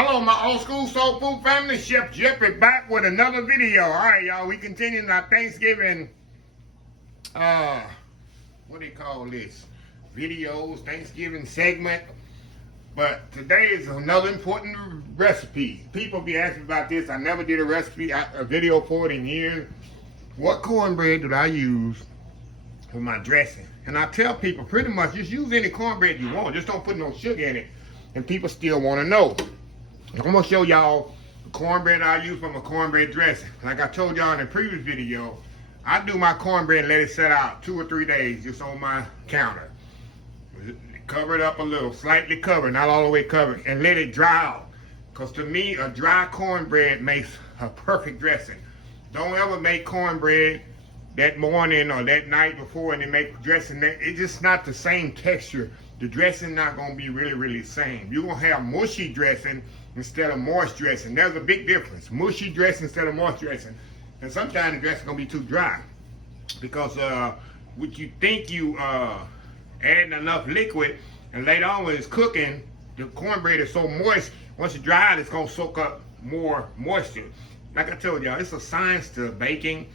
Hello, my old school soul food family. Chef Jeffrey back with another video. All right, y'all. We continuing our Thanksgiving, what do you call this? Videos, Thanksgiving segment. But today is another important recipe. People be asking about this. I never did a recipe, a video for it in years. What cornbread did I use for my dressing? And I tell people pretty much just use any cornbread you want. Just don't put no sugar in it. And people still want to know. I'm going to show y'all the cornbread I use for my cornbread dressing. Like I told y'all in the previous video, I do my cornbread and let it set out 2 or 3 days just on my counter. Cover it up a little, slightly covered, not all the way covered, and let it dry out. Because to me, a dry cornbread makes a perfect dressing. Don't ever make cornbread that morning or that night before and then make dressing. It's just not the same texture. The dressing not going to be really the same. You're going to have mushy dressing instead of moist dressing. There's a big difference. Mushy dressing instead of moist dressing. And sometimes the dressing is going to be too dry. Because what you think you adding enough liquid, and later on when it's cooking, the cornbread is so moist, once it dries, it's going to soak up more moisture. Like I told y'all, it's a science to baking,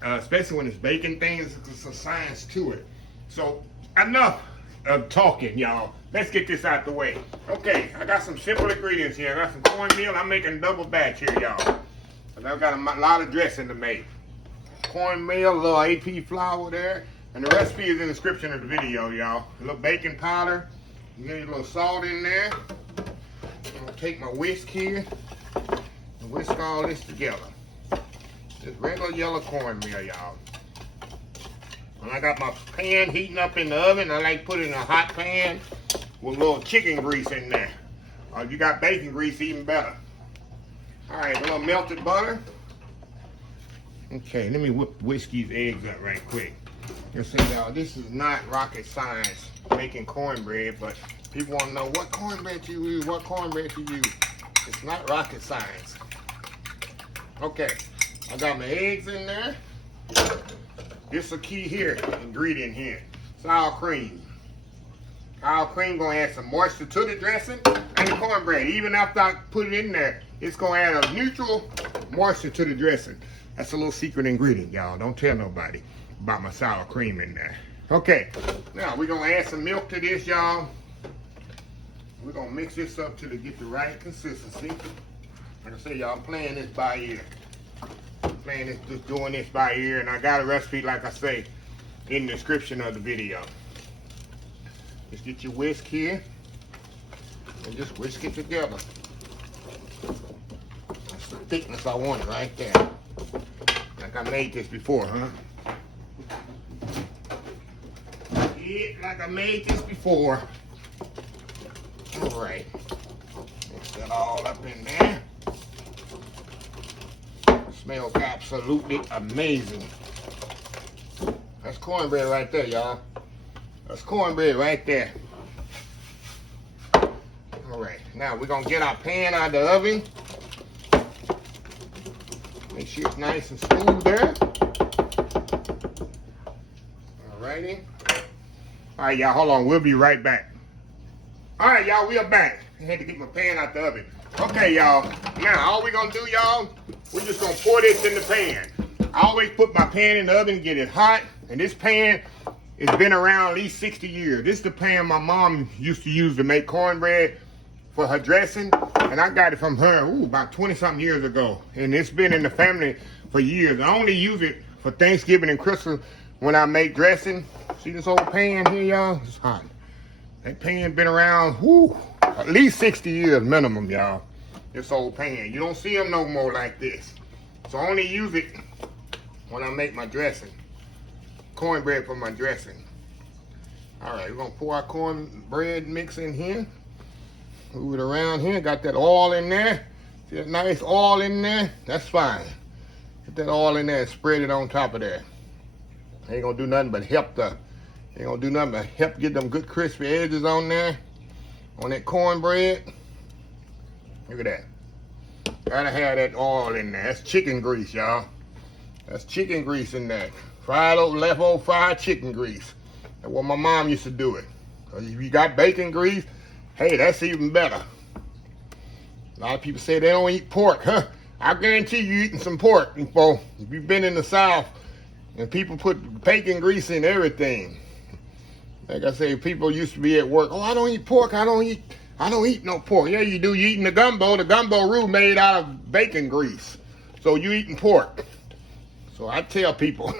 especially when it's baking things. It's a science to it. So enough of talking, y'all. Let's get this out the way. Okay, I got some simple ingredients here. I got some cornmeal. I'm making a double batch here, y'all. I've got a lot of dressing to make. Cornmeal, a little AP flour there. And the recipe is in the description of the video, y'all. A little baking powder. You get a little salt in there. I'm gonna take my whisk here and whisk all this together. Just regular yellow cornmeal, y'all. And I got my pan heating up in the oven. I like putting it in a hot pan with a little chicken grease in there. Or if you got bacon grease, even better. All right, a little melted butter. Okay, let me whisk these eggs up right quick. You see, y'all, this is not rocket science making cornbread, but people want to know what cornbread you use, what cornbread you use. It's not rocket science. Okay, I got my eggs in there. This is a key here, ingredient here. Sour cream. Sour cream gonna add some moisture to the dressing and the cornbread. Even after I put it in there, it's gonna add a neutral moisture to the dressing. That's a little secret ingredient, y'all. Don't tell nobody about my sour cream in there. Okay, now we're gonna add some milk to this, y'all. We're gonna mix this up till it get the right consistency. Like I say, y'all, I'm playing this by ear. Playing this, just doing this by ear, and I got a recipe, like I say, in the description of the video. Just get your whisk here and just whisk it together. That's the thickness I want right there. Like I made this before, huh? Yeah, like I made this before. All right, mix that all up in there. Smells absolutely amazing. That's cornbread right there, y'all. That's cornbread right there. All right, now we're gonna get our pan out of the oven. Make sure it's nice and smooth there. All righty. All right, y'all, hold on. We'll be right back. All right, y'all, we are back. I had to get my pan out the oven. Okay, y'all. Now, all we're going to do, y'all, we're just going to pour this in the pan. I always put my pan in the oven to get it hot. And this pan has been around at least 60 years. This is the pan my mom used to use to make cornbread for her dressing. And I got it from her, about 20-something years ago. And it's been in the family for years. I only use it for Thanksgiving and Christmas when I make dressing. See this old pan here, y'all? It's hot. That pan been around, at least 60 years minimum, y'all. This old pan. You don't see them no more like this. So I only use it when I make my dressing. Cornbread for my dressing. All right, we're going to pour our cornbread mix in here. Move it around here. Got that oil in there. See that nice oil in there? That's fine. Get that oil in there and spread it on top of there. Ain't going to do nothing but help get them good crispy edges on there, on that cornbread. Look at that. Gotta have that oil in there. That's chicken grease, y'all. That's chicken grease in there. Leftover fried chicken grease. That's what my mom used to do it. If you got bacon grease, hey, that's even better. A lot of people say they don't eat pork, huh? I guarantee you eating some pork, before. If you've been in the South and people put bacon grease in everything. Like I say, people used to be at work, oh, I don't eat pork, I don't eat no pork. Yeah, you do. You eating the gumbo roux made out of bacon grease. So you eating pork. So I tell people,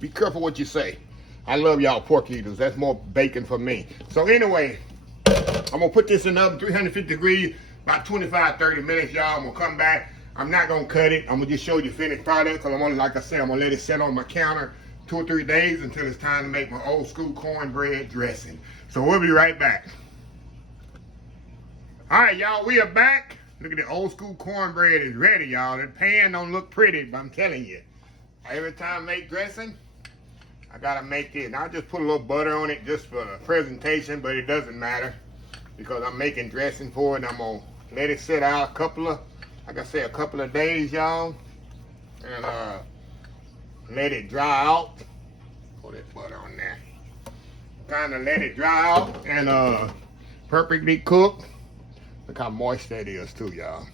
be careful what you say. I love y'all pork eaters. That's more bacon for me. So anyway, I'm gonna put this in the oven 350 degrees, about 25, 30 minutes, y'all. I'm gonna come back. I'm not gonna cut it. I'm gonna just show you the finished product, because I'm only, like I said, I'm gonna let it sit on my counter 2 or 3 days until it's time to make my old school cornbread dressing. So we'll be right back. All right, y'all, we are back. Look at the old school cornbread is ready, y'all. The pan don't look pretty, but I'm telling you, every time I make dressing, I gotta make this. I'll just put a little butter on it just for the presentation, but it doesn't matter because I'm making dressing for it. I'm gonna let it sit out a couple of days, y'all, and let it dry out. Put that butter on there. Kind of let it dry out and perfectly cooked. Look how moist that is too, y'all.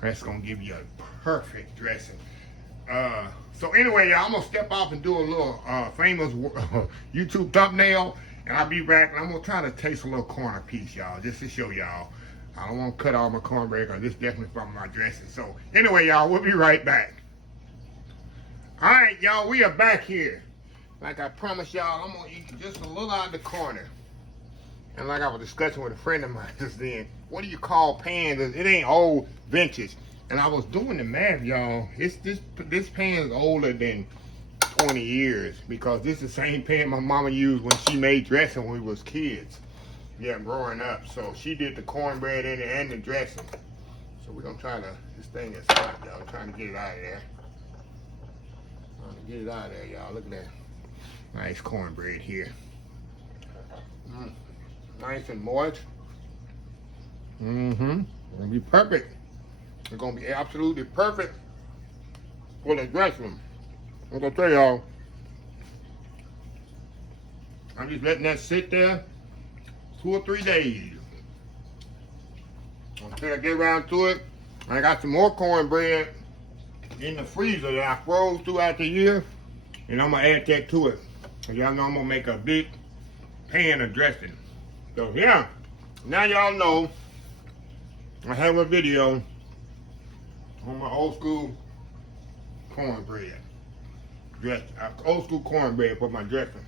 That's gonna give you a perfect dressing. So anyway, y'all, I'm gonna step off and do a little famous YouTube thumbnail, and I'll be back. And I'm gonna try to taste a little corner piece, y'all, just to show y'all. I don't want to cut all my cornbread because this is definitely from my dressing. So anyway, y'all, we'll be right back. All right, y'all, we are back here. Like I promised y'all, I'm gonna eat just a little out of the corner. And like I was discussing with a friend of mine just then, what do you call pans? It ain't old vintage. And I was doing the math, y'all. This pan is older than 20 years because this is the same pan my mama used when she made dressing when we was kids. Yeah, growing up. So she did the cornbread in it and the dressing. So we're gonna try to, this thing is hot, y'all. I'm trying to get it out of there. Trying to get it out of there, y'all. Look at that. Nice cornbread here. Nice and moist. Gonna be perfect. It's gonna be absolutely perfect for the dressing. I'm gonna tell y'all, I'm just letting that sit there 2 or 3 days until I get around to it. I got some more cornbread in the freezer that I froze throughout the year, and I'm gonna add that to it. So y'all know I'm gonna make a big pan of dressing. So yeah, now y'all know I have a video on my old school cornbread. Old school cornbread for my dressing.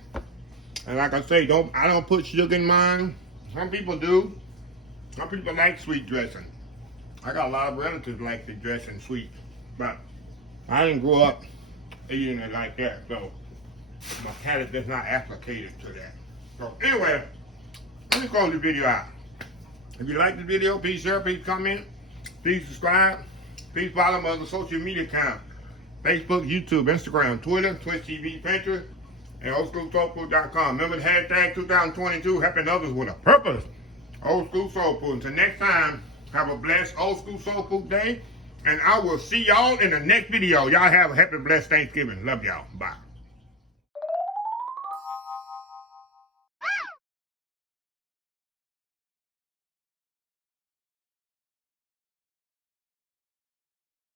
And like I say, I don't put sugar in mine. Some people do. Some people like sweet dressing. I got a lot of relatives like the dressing sweet, but I didn't grow up eating it like that, so my palate does not applicate to that. So anyway, let me close the video out. If you like the video, please share, please comment, please subscribe, please follow my other social media accounts: Facebook, YouTube, Instagram, Twitter, Twitch TV, Pinterest, and oldschoolsoulfood.com. Remember the hashtag 2022, helping others with a purpose. Old School Soul Food. Until next time, have a blessed Old School Soul Food day, and I will see y'all in the next video. Y'all have a happy, blessed Thanksgiving. Love y'all. Bye.